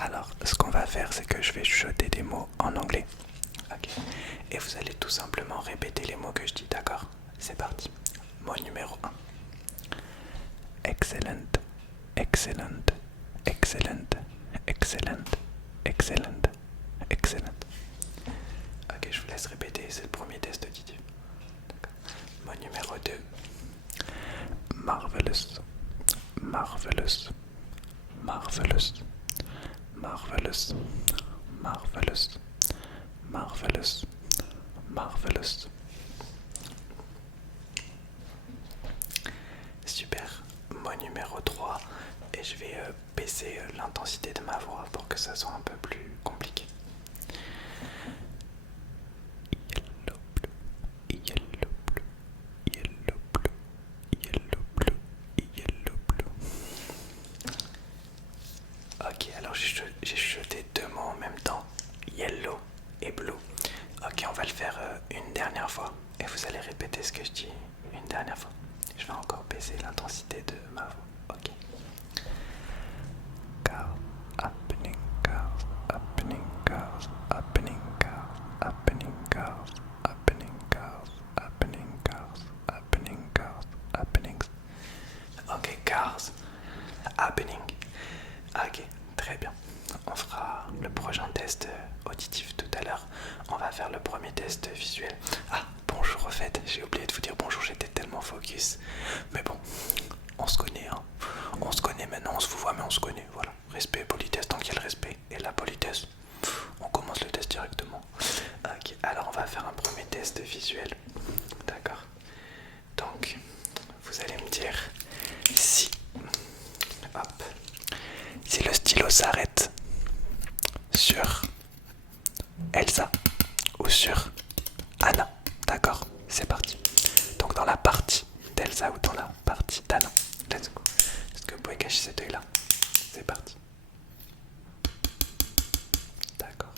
Alors, ce qu'on va faire, c'est que je vais chuchoter des mots en anglais. Ok. Et vous allez tout simplement répéter les mots que je dis, d'accord? C'est parti. Mot numéro un. Excellent, excellent, excellent, excellent, excellent, excellent. Ok, je vous laisse répéter, c'est le premier test auditif. Mot numéro 2. Marvelous, marvelous, marvelous, marvelous, marvelous, marvelous, marvelous. Super. Mot numéro 3. Et je vais baisser l'intensité de ma voix pour que ça soit un peu plus compliqué. Yellow blue, yellow blue, yellow blue, yellow blue, yellow blue. Ok, alors j'ai chuchoté deux mots en même temps, yellow et blue. Ok, on va le faire une dernière fois et vous allez répéter ce que je dis une dernière fois. Je vais encore baisser l'intensité de ma voix. Ok. Car, happening cars, happening cars, happening cars, happening cars, happening cars, happening cars, happening cars, happenings. Ok, cars, happening. Ok, très bien. On fera le prochain test auditif tout à l'heure. On va faire le premier test visuel. Ah, bonjour au fait, j'ai oublié de vous dire bonjour, j'étais tellement focus. Mais bon, on se connaît, hein. On se connaît maintenant, on se vous voit, mais on se connaît, voilà. Respect, politesse, tant qu'il y a le respect et la politesse, on commence le test directement. Ok, alors on va faire un premier test visuel. D'accord. Donc, vous allez me dire si... Hop. Si le stylo s'arrête sur Elsa ou sur Anna. D'accord, c'est parti. Donc dans la partie d'Elsa ou dans la partie d'Anna. Let's go. Est-ce que vous pouvez cacher cet œil là? C'est parti. D'accord.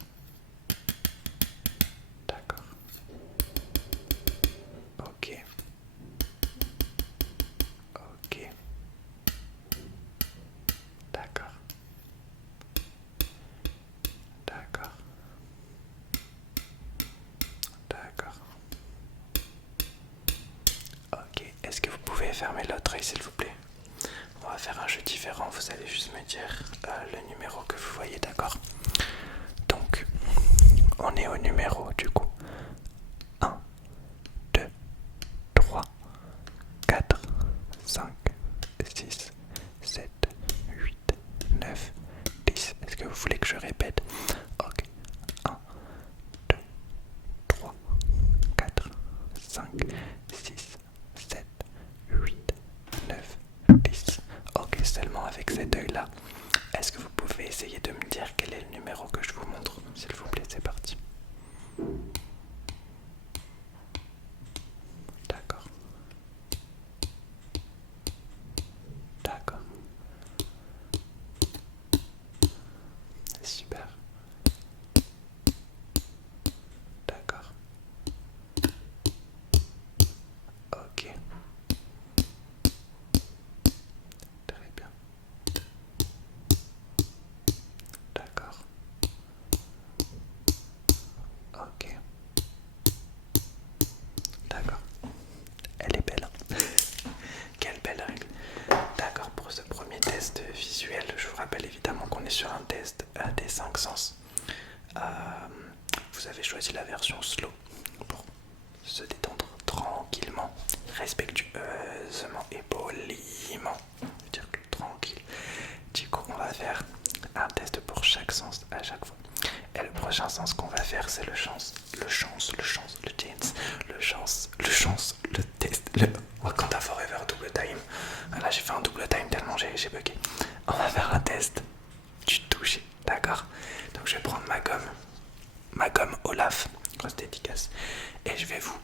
D'accord. Ok. Ok. D'accord. D'accord. D'accord. Ok. Est-ce que vous pouvez fermer l'autre œil s'il vous plaît? On va faire un jeu différent, vous allez juste me dire le numéro que vous voyez, d'accord? Donc, on est au numéro du coup 1, 2, 3, 4, 5, 6, 7, 8, 9, 10. Est-ce que vous voulez que je répète? Ok. 1, 2, 3, 4, 5, 6, 7, 8, 9, 10. Ok, seulement avec cet œil-là. Est-ce que vous pouvez essayer de me dire quel est le numéro que je vous montre? S'il vous plaît, c'est parti. D'accord. D'accord. Super. D'accord. Ok. Très bien. D'accord. Ok. D'accord. Elle est belle, hein. Quelle belle règle. D'accord, pour ce premier test visuel, je vous rappelle évidemment qu'on est sur un test des 5 sens. Euh, vous avez choisi la version slow pour se détendre tranquillement, respectueusement et poliment. Je veux dire que tranquille. Du coup, on va faire un test pour chaque sens à chaque fois. Et le prochain sens qu'on va faire, c'est le chance, le chance, le chance, le chance, le chance, le chance, le test, le Wakanda Forever double time. Là, j'ai fait un double time tellement j'ai bugué. On va faire un test du toucher, d'accord? Donc, je vais prendre ma gomme Olaf, grosse dédicace, et je vais vous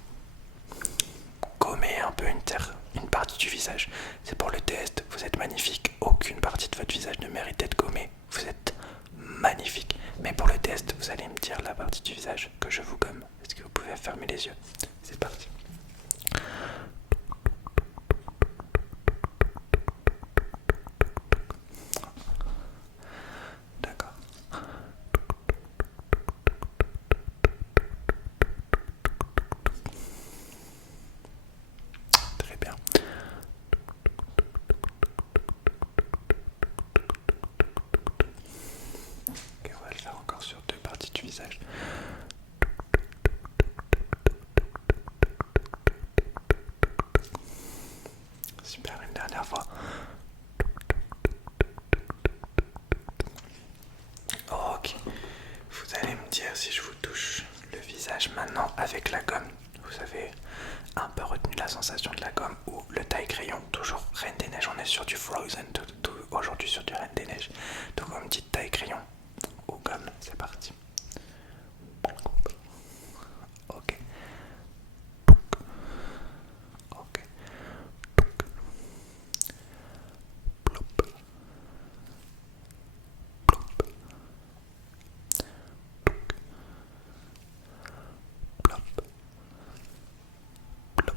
gommer un peu une partie du visage. C'est pour le test, vous êtes magnifique, aucune partie de votre visage ne mérite d'être gommée, vous êtes magnifique. Mais pour le test, vous allez me dire la partie du visage que je vous gomme. Est-ce que vous pouvez fermer les yeux? C'est parti. D'accord. visage. Super, une dernière fois. Ok, vous allez me dire si je vous touche le visage maintenant avec la gomme. Vous avez un peu retenu la sensation de la gomme ou le taille-crayon. Toujours Reine des Neiges, on est sur du Frozen aujourd'hui, sur du Reine des Neiges. Donc une petite taille-crayon ou gomme, c'est parti. Ok. Ok. Plop. Plop. Plop. Plop. Plop.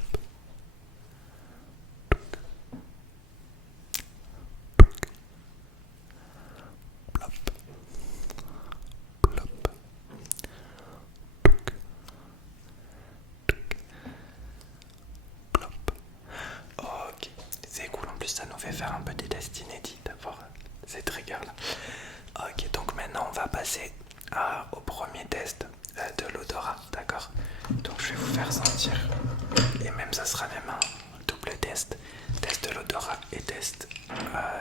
Plop. Plop. Ok, c'est cool, en plus ça nous fait faire un petit test inédit d'avoir ces triggers là. Ok, donc maintenant on va passer au premier test de l'odorat, d'accord? Donc je vais vous faire sentir, et même ça sera même un double test, test de l'odorat et test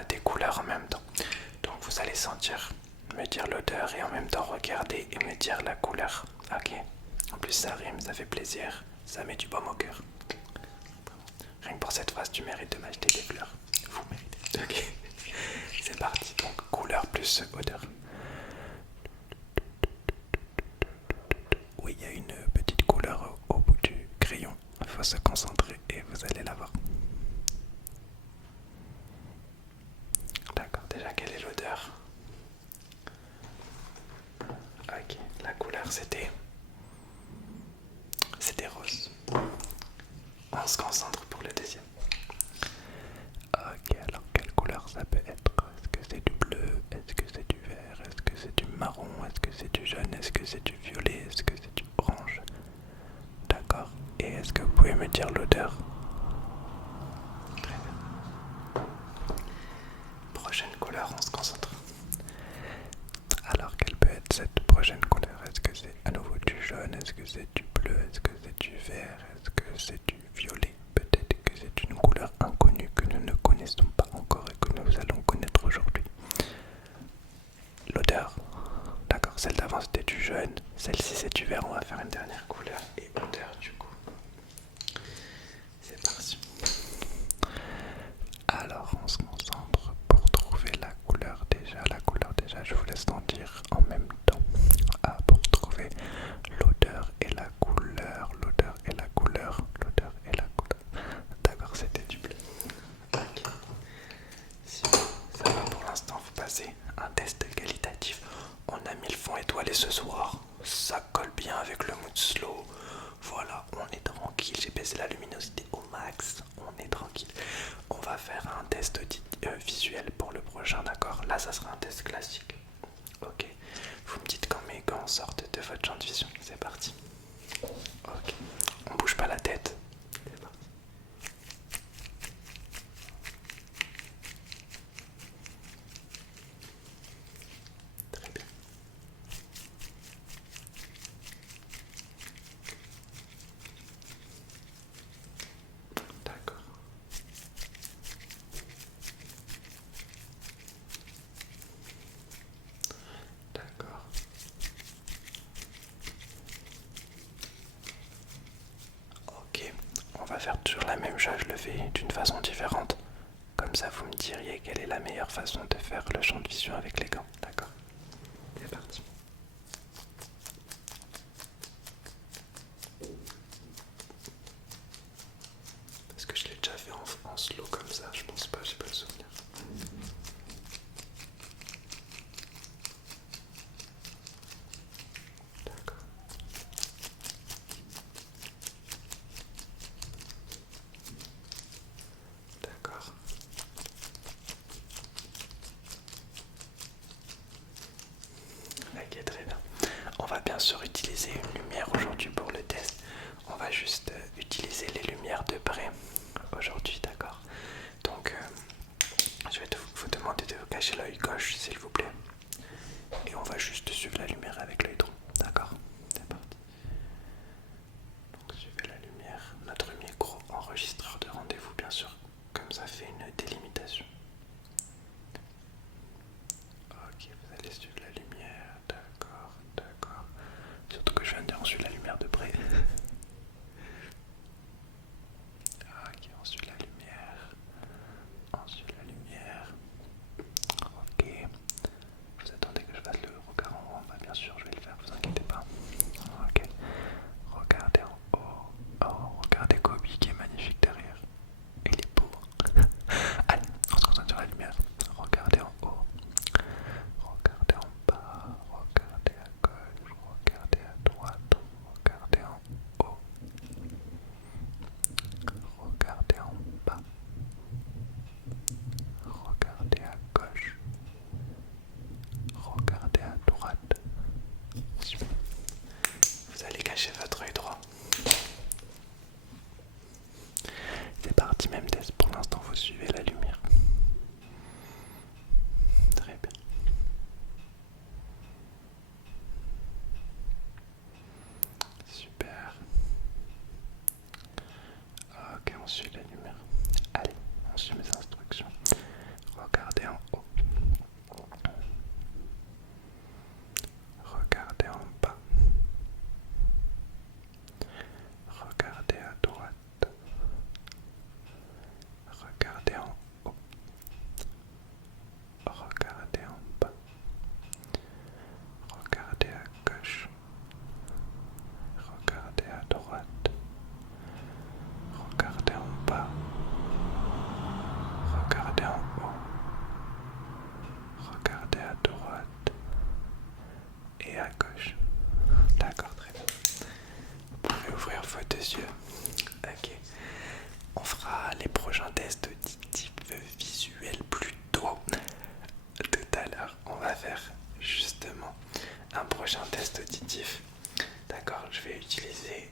des couleurs en même temps. Donc vous allez sentir, me dire l'odeur et en même temps regarder et me dire la couleur, ok? En plus ça rime, ça fait plaisir, ça met du baume au cœur. Rien que pour cette phrase, tu mérites de m'acheter des fleurs. Vous méritez. Ok. C'est parti. Donc, couleur plus odeur. Oui, il y a une petite couleur au bout du crayon. Il faut se concentrer et vous allez la voir. D'accord. Déjà, quelle est l'odeur? Ok. La couleur, c'était rose. On se concentre pour le deuxième. Ok, alors quelle couleur ça peut être? Est-ce que c'est du bleu? Est-ce que c'est du vert? Est-ce que c'est du marron? Est-ce que c'est du jaune? Est-ce que c'est du violet? Est-ce que c'est du orange? D'accord. Et est-ce que vous pouvez me dire l'odeur? Très bien. Prochaine couleur, on se concentre. Alors quelle peut être cette prochaine couleur? Est-ce que c'est à nouveau du jaune? Est-ce que c'est du bleu? Est-ce que c'est du vert? Est-ce que c'est du violet? Peut-être que c'est une couleur inconnue que nous ne connaissons pas encore et que nous allons connaître aujourd'hui. L'odeur. D'accord, celle d'avant c'était du jaune, celle-ci c'est du vert. On va faire une dernière couleur et odeur du coup. C'est parti. Alors on se concentre pour trouver la couleur déjà. La couleur déjà, je vous laisse en dire en même temps. Pour trouver l'odeur et la couleur. L'odeur et la couleur. L'odeur et la couleur. D'accord, c'était du bleu. Ok. Si ça va pour l'instant, vous passez un test qualitatif. On a mis le fond étoilé ce soir. Ça colle bien avec le mood slow. Voilà, on est tranquille. J'ai baissé la luminosité au max. On est tranquille. On va faire un test visuel pour le prochain, d'accord? Là, ça sera un test classique. Ok. Vous me dites quand mes gants sortent de votre champ de vision. C'est parti. Ok. On bouge pas la tête. C'est parti. Très bien. D'accord. D'accord. Ok, on va faire toujours la même chose, je le fais d'une façon différente. Comme ça, vous me diriez quelle est la meilleure façon de faire le champ de vision avec les gants. D'accord? C'est parti. Est-ce que je l'ai déjà fait en slow comme ça? Je pense pas, j'ai pas le souvenir. D'accord. D'accord. Ok, très bien. On va bien sûr utiliser une lumière aujourd'hui pour le test. On va juste utiliser les lumières de près aujourd'hui, d'accord? Donc, je vais vous demander de vous cacher l'œil gauche, s'il vous plaît. Et on va juste suivre la lumière avec l'œil droit. D'accord, c'est parti. Donc suivez la lumière. Notre micro enregistreur de rendez-vous, bien sûr, comme ça fait une délimitation. Ok, vous allez suivre la lumière. D'accord, d'accord. Surtout que je viens de dire on suit la lumière de près. Ok, on suit la lumière. On suit la lumière. Ok. Vous attendez que je fasse le regard en haut? Bah, bien sûr, je vais le faire, vous inquiétez pas. Ok. Regardez en haut. Oh, regardez Kobe qui est magnifique derrière. Il est beau. Allez, on se concentre sur la lumière. Regardez en haut. Regardez en bas. Regardez à gauche. Regardez à droite. Regardez en haut. Regardez en bas. Regardez à gauche. Regardez à droite. Vous allez cacher votre œil droit. C'est parti, même test. Pour l'instant, vous suivez la lumière. Très bien. Super. Ok, on suit la lumière. Allez, on suit mes instructions. Regardez en haut. Regardez en bas. Regardez à droite. Regardez en haut. Regardez en bas. Regardez à gauche. Regardez à droite. Regardez en bas. Regardez en haut. Regardez à droite et à gauche. D'accord, très bien. Vous pouvez ouvrir vos deux yeux. Ok. On fera les prochains tests auditifs visuels plus tôt. Tout à l'heure, on va faire justement un prochain test auditif. D'accord, je vais utiliser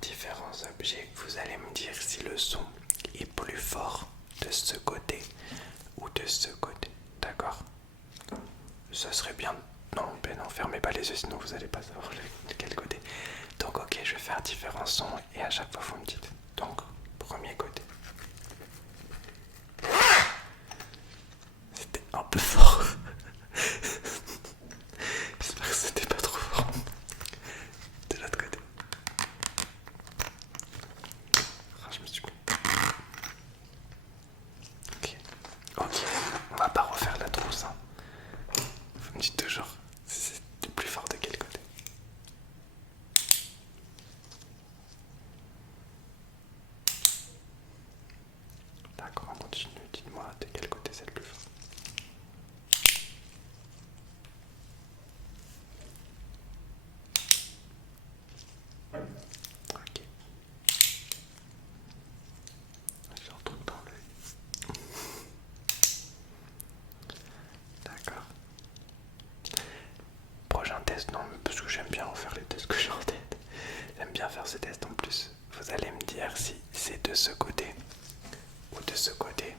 différents objets. Vous allez me dire si le son est plus fort de ce côté ou de ce côté. D'accord? Ça serait bien. Non, ben non, fermez pas les yeux sinon vous allez pas savoir de quel côté. Donc ok, je vais faire différents sons et à chaque fois vous me dites. Donc, premier côté. C'était un peu fort. J'espère que c'était pas trop fort. De l'autre côté. Ah, je me suis pris. Ok. Ok. On va pas refaire la trousse. Hein. Vous me dites toujours si c'est le plus fort de quel côté. D'accord, on continue. Dites-moi de quel côté c'est le plus fort. Ok. Je retrouve dans l'œil. D'accord. Prochain test, non, parce que j'aime bien faire les tests que j'ai en tête. J'aime bien faire ces tests en plus. Vous allez me dire si c'est de ce côté ou de ce côté.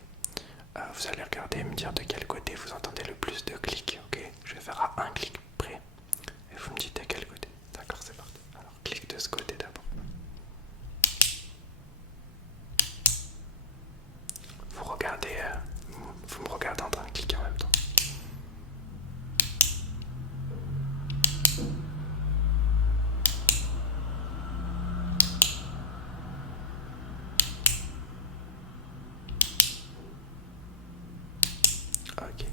Vous allez regarder et me dire de quel côté vous entendez le plus de clics. Ok, je vais faire à un clic près et vous me dites de quel côté. D'accord, c'est parti. Alors, clique de ce côté d'abord. Vous regardez, vous me regardez en train de cliquer en même temps. Ok,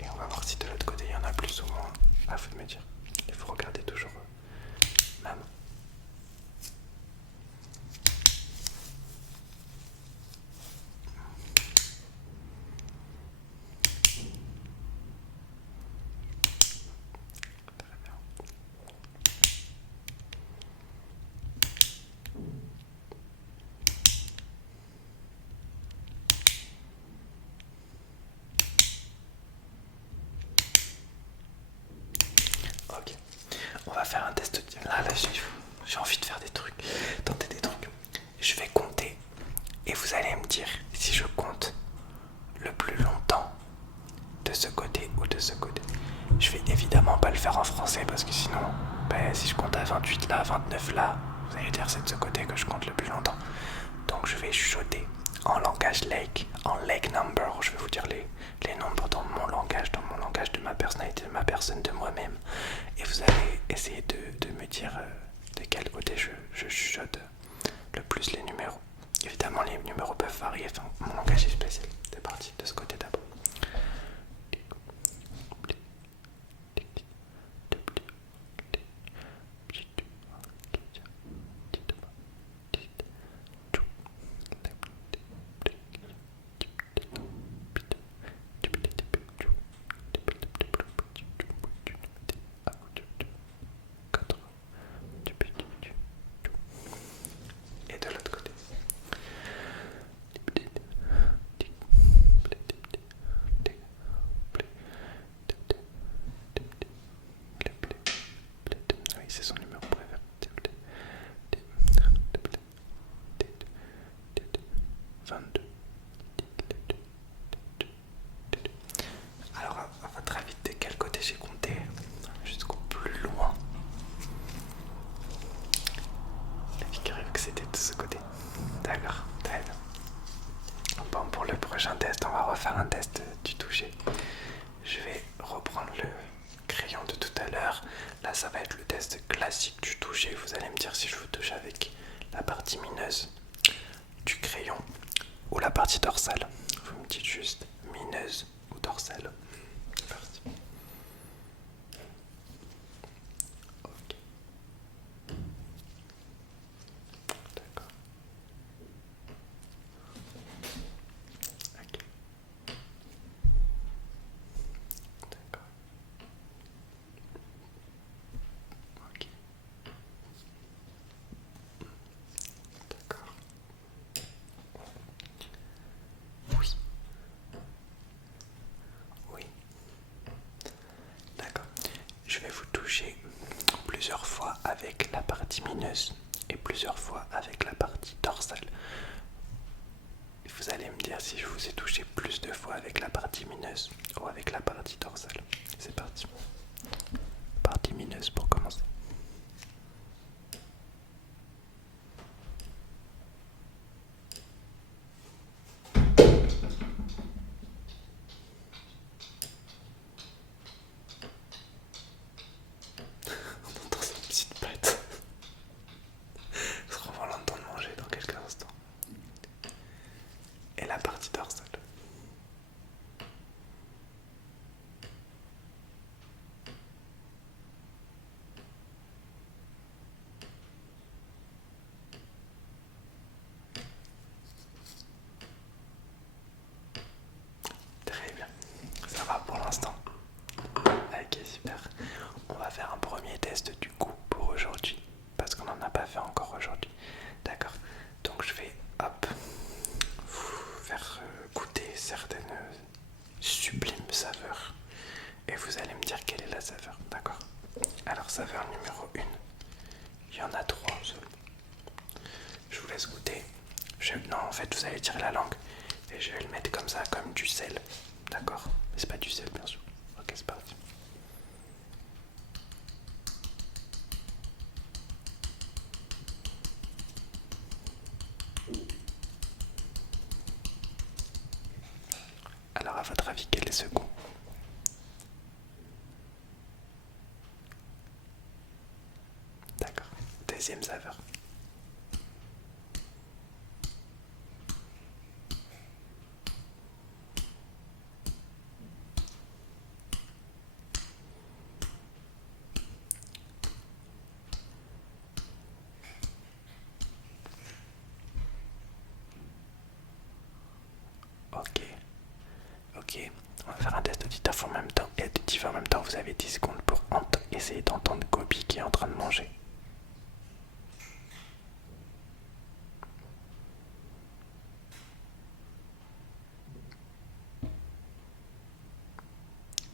et on va voir si de l'autre côté il y en a plus ou moins. À vous de me dire. Il faut regarder toujours ma main. Très bien. Ok, on va faire un test. Là, j'ai envie de faire des trucs, tenter des trucs. Je vais compter et vous allez me dire si je compte le plus longtemps de ce côté ou de ce côté. Je vais évidemment pas le faire en français parce que sinon, ben, si je compte à 28 là, 29 là, vous allez dire c'est de ce côté que je compte le plus longtemps. Donc je vais chuchoter en langage lake, en lake number, je vais vous dire les nombres dans mon langage de ma personnalité, de ma personne, de moi-même. Et vous allez essayer de me dire de quel côté je chuchote le plus les numéros. Évidemment, les numéros peuvent varier, enfin, mon langage est spécial. C'est parti, de ce côté d'abord. Et de l'autre côté. Oui, c'est son numéro préféré. 22. Alors, à votre avis, de quel côté j'ai compté jusqu'au plus loin? Figurez-vous que c'était de ce côté. D'accord, très bien. Bon, pour le prochain test, on va refaire un test du toucher. Je vais reprendre le crayon de tout à l'heure. Là, ça va être le test classique du toucher. Vous allez me dire si je vous touche avec la partie mineuse du crayon ou la partie dorsale. Vous me dites juste mineuse ou dorsale. C'est parti. Ok. D'accord. Ok. D'accord. Ok. D'accord. Oui. Oui. D'accord. Je vais vous toucher plusieurs fois avec la partie mineuse et plusieurs fois avec la partie dorsale. Vous allez me dire si je vous ai touché plus de fois avec la partie mineuse ou avec la partie dorsale. C'est parti. Partie mineuse pour commencer. On entend sa petite patte. On va l'entendre manger dans quelques instants. Et la partie dorsale. Très bien. Ça va pour l'instant. Ok, super. On va faire un premier test du goût pour aujourd'hui. Parce qu'on n'en a pas fait encore aujourd'hui. D'accord. Donc je vais, hop, vous faire goûter certaines sublimes saveurs. Et vous allez me dire quelle est la saveur. D'accord. Alors, saveur numéro 1. Il y en a 3 seulement. Je vous laisse goûter. Non, en fait, vous allez tirer la langue. Et je vais le mettre comme ça, comme du sel. D'accord. Mais c'est pas du sel, bien sûr. Ok, c'est parti. Alors, à votre avis, quel est ce goût? D'accord. Deuxième saveur. Ok. Ok. On va faire un test auditif en même temps. Et auditif en même temps, vous avez 10 secondes pour essayer d'entendre Gobi qui est en train de manger.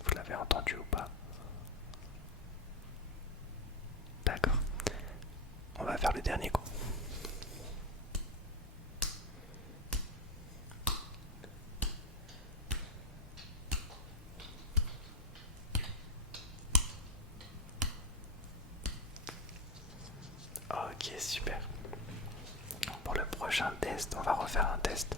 Vous l'avez entendu ou pas? D'accord. On va faire le dernier coup. prochain test, on va refaire un test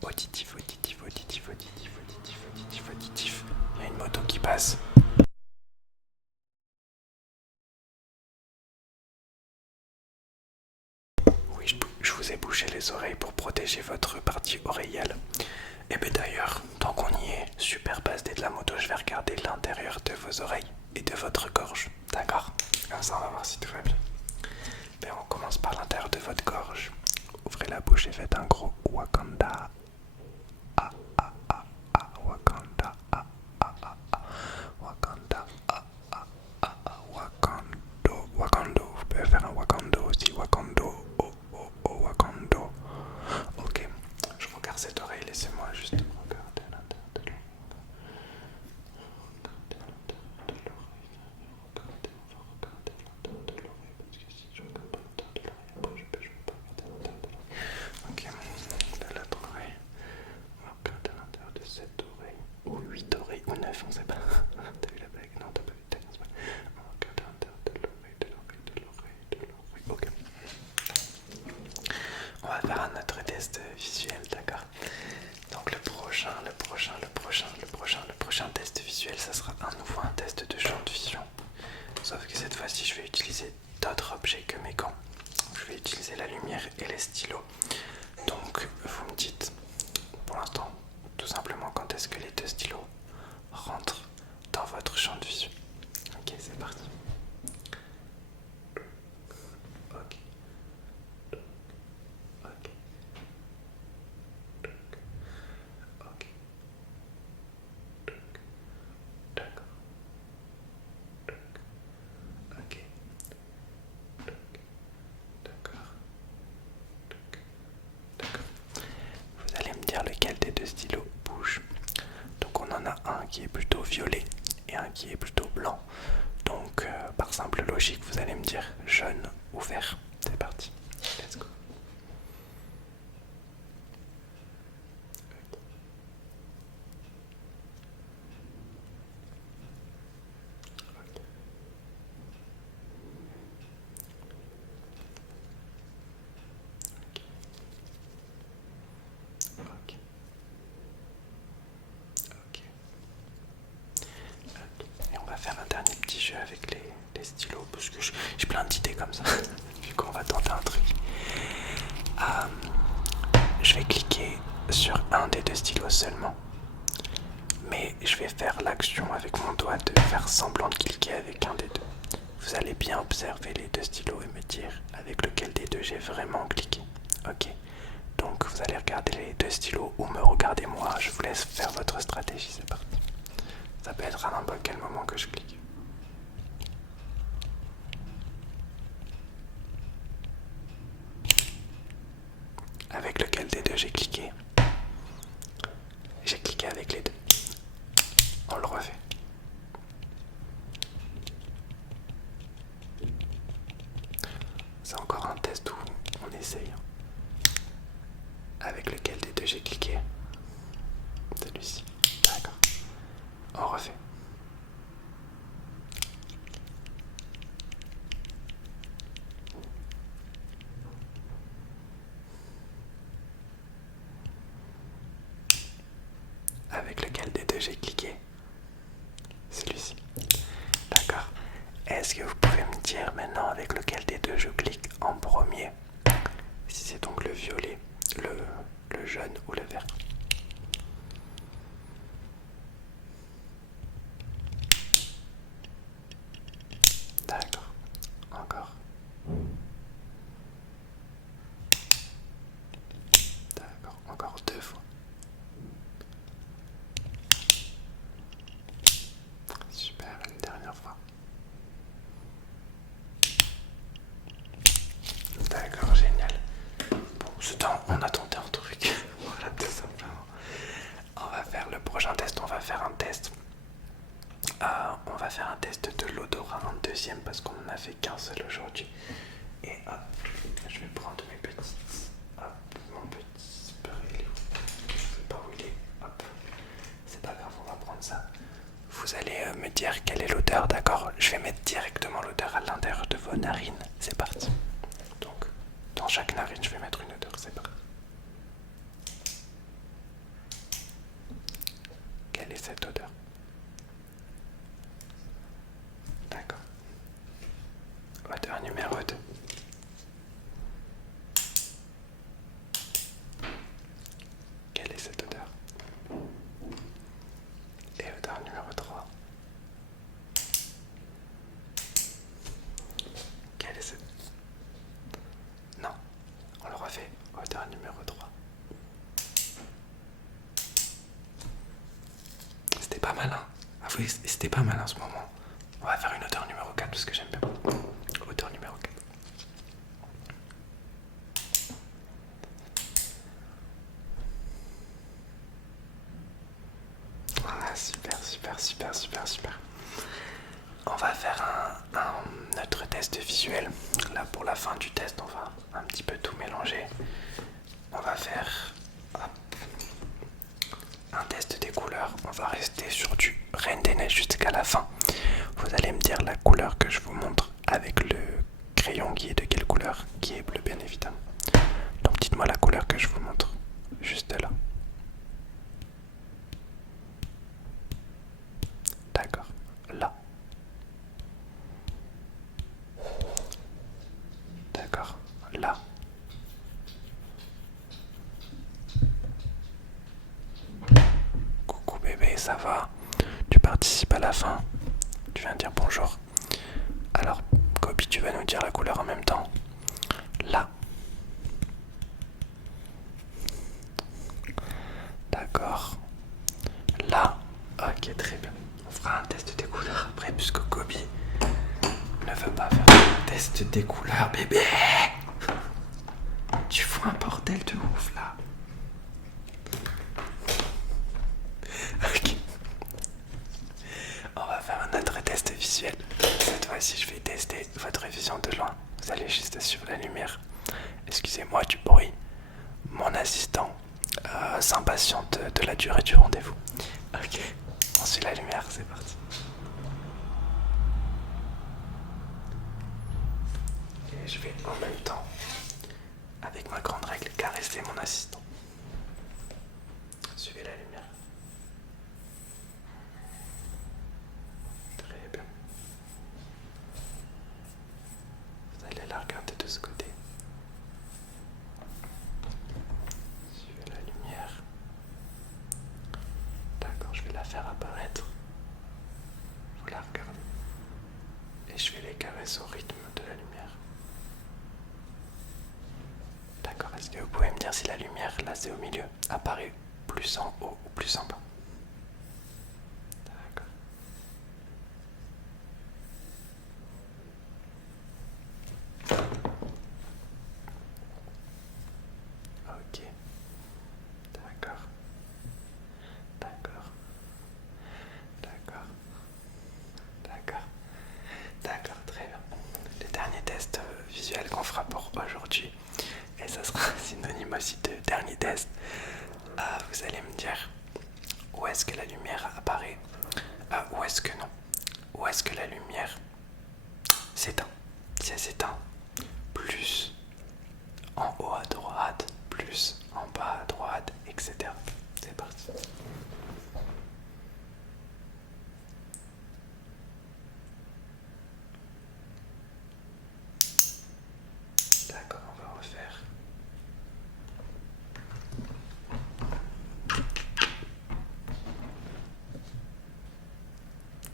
auditif, auditif, auditif, auditif, auditif, auditif, auditif. Il y a une moto qui passe. Oui, je vous ai bouché les oreilles pour protéger votre partie oreillale. Et bien d'ailleurs, tant qu'on y est, super passe de la moto, je vais regarder l'intérieur de vos oreilles et de votre gorge. D'accord? Comme ça, on va voir si tout va bien. Ben, on commence par l'intérieur de votre gorge. Ouvrez la bouche et faites un gros Wakanda. Ah, ah, ah, ah, Wakanda. Ah, ah, ah, ah, Wakanda. Ah, ah, ah, ah, Wakando. Wakando. Vous pouvez faire un Wakando aussi. Wakando. Oh, oh, oh, Wakando. Ok, je regarde cette oreille. Laissez-moi juste regarder à l'intérieur de l'oreille. Ok, de l'autre oreille. On va regarder à l'intérieur de cette oreille. Ou 8 oreilles, ou 9, on sait pas. T'as vu la blague? Non, t'as pas vu, t'as pas. On va regarder à l'intérieur de l'oreille, de l'oreille, de l'oreille, de l'oreille. Ok. On va faire un autre test visuel, d'accord? Donc le prochain test visuel, ça sera à nouveau un test de champ de vision. Sauf que cette fois-ci, je vais utiliser d'autres objets que mes gants. Je vais utiliser la lumière et les stylos. Donc, vous me dites, pour l'instant, tout simplement quand est-ce que les deux stylos rentrent dans votre champ de vision. Ok, c'est parti. Ok. Ok. Ok. D'accord. Ok. D'accord. D'accord. Vous allez me dire lequel des deux stylos bouge. Donc on en a un qui est plutôt violet et un qui est plutôt blanc. Donc par simple logique, vous allez me dire jaune ou vert. C'est parti. Let's go. Ok. Ok. Et on va faire un dernier petit jeu avec les stylos parce que j'ai plein d'idées comme ça. Du coup, on va tenter un truc. Je vais cliquer sur un des deux stylos seulement. Mais je vais faire l'action avec mon doigt de faire semblant de cliquer avec un des deux. Vous allez bien observer les deux stylos et me dire avec lequel des deux j'ai vraiment cliqué. Ok. Donc vous allez regarder les deux stylos ou me regarder moi. Je vous laisse faire votre stratégie, c'est parti. Ça peut être à n'importe quel moment que je clique. Avec lequel des deux j'ai cliqué? J'ai cliqué avec les deux. On le refait. C'est encore un test où on essaye. Avec lequel des deux j'ai cliqué? Celui-ci. D'accord. On refait. Avec lequel des deux j'ai cliqué? Celui-ci. D'accord. Est-ce que vous pouvez me dire maintenant avec lequel des deux je clique en premier? Si c'est donc le violet, le jaune ou le vert? D'accord. Encore. D'accord. Encore 2 fois. Super. Une dernière fois. D'accord. Génial. Bon, on a tenté un truc. Voilà, tout simplement. On va faire le prochain test. On va faire un test. On va faire un test de l'odorat, un deuxième parce qu'on n'en a fait qu'un seul aujourd'hui. Et hop, je vais prendre mes petites. Hop, mon petit spray. Je sais pas où il est. Hop, c'est pas grave, on va prendre ça. Vous allez me dire quelle est l'odeur, d'accord? Je vais mettre directement l'odeur à l'intérieur de vos narines. C'est parti. Donc, dans chaque narine, je vais mettre une odeur. C'est parti. oui, c'était pas mal en ce moment. On va faire une hauteur numéro 4 parce que j'aime bien. Hauteur numéro 4. Ah, super, super, super, super, super. On va faire un autre test visuel. Là, pour la fin du test, on va un petit peu tout mélanger. On va faire un test des couleurs. On va rester sur du Reine des Neiges jusqu'à la fin. Vous allez me dire la couleur que je vous montre avec le crayon qui est de quelle couleur, qui est bleu bien évidemment. Donc dites-moi la couleur que je vous montre, juste là. D'accord, là. D'accord, là. Coucou bébé, ça va? Tu participes à la fin? Tu viens dire bonjour. Alors, Kobe, tu vas nous dire la couleur en même temps. Là. D'accord. Là. Ok, très bien. On fera un test des couleurs après, puisque Kobe ne veut pas faire un test des couleurs, bébé. Tu fous un bordel de ouf, là. Ok. On va faire un autre test visuel. Cette fois-ci, je vais tester votre vision de loin. Vous allez juste suivre la lumière. Excusez-moi du bruit. Mon assistant s'impatiente de la durée du rendez-vous. Ok, on suit la lumière, c'est parti. Et je vais en même temps, avec ma grande règle, caresser mon assistant. Suivez la lumière. Très bien. Vous allez la regarder de ce côté. Suivez la lumière. D'accord, je vais la faire apparaître. Vous la regardez. Et je vais les caresser au rythme de la lumière. D'accord, est-ce que vous pouvez me dire si la lumière, là c'est au milieu, apparaît plus en haut ou plus en bas? D'accord. Ok. D'accord. D'accord. D'accord. D'accord. D'accord, très bien. Le dernier test visuel qu'on fera pour aujourd'hui, et ça sera synonyme aussi de dernier test, vous allez me dire où est-ce que la lumière apparaît, où est-ce que non, où est-ce que la lumière s'éteint. Si elle s'éteint, plus en haut à droite, plus en bas à droite, etc. C'est parti. D'accord, on va refaire.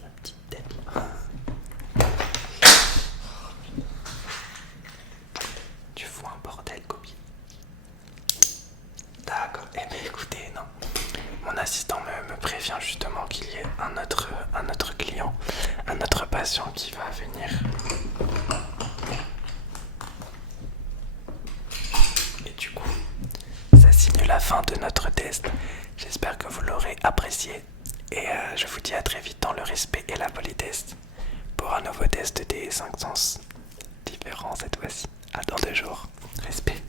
La petite tête. Tu fous un bordel, Kobe. D'accord, eh bien écoutez, non. Mon assistant me prévient justement qu'il y ait un autre client, un autre patient qui va venir. Et du coup, ça signe la fin de notre test. J'espère que vous l'aurez apprécié. Et je vous dis à très vite dans le respect et la politesse pour un nouveau test des 5 sens différents cette fois-ci. À dans 2 jours. Respect.